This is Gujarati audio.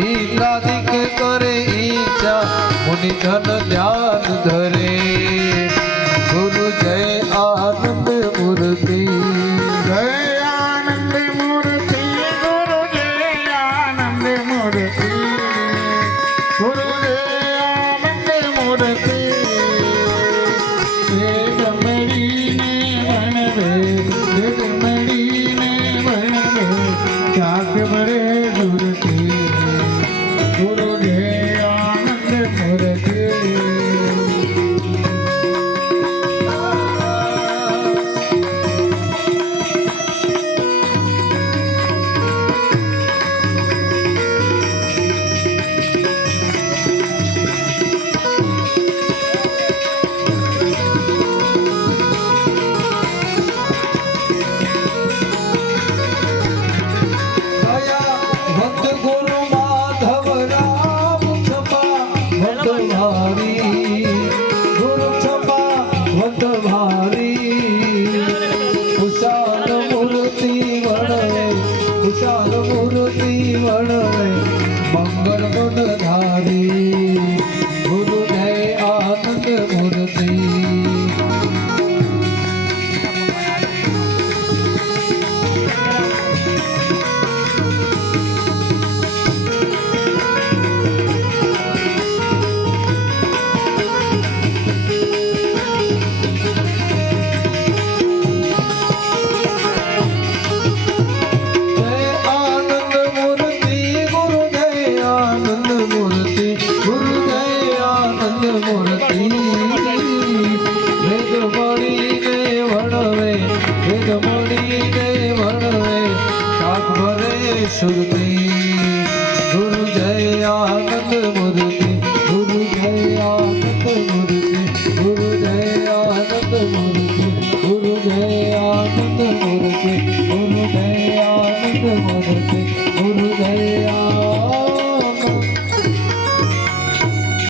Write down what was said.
હિલાદિક કરે ઈચ્છા મુનિ જન ધ્યાન ધરે ગુરુ જય આનંદ મૂર્તિ જય આનંદ મૂર્તિ ગુરુ જય આનંદ મૂર્તિ ગુરુ જય આનંદ મૂર્તિ વેદ મળીને ભણવે વેદ મળીને ભણવે ચાક ભરે મૂર્તિ ગુરુ જય આનંદ મૂર્તિ મંગળ ગુણધારી ગુરુ જય આનંદ મૂર્તિ સુરતી ગુરુ જય આનંદ મૂર્તિ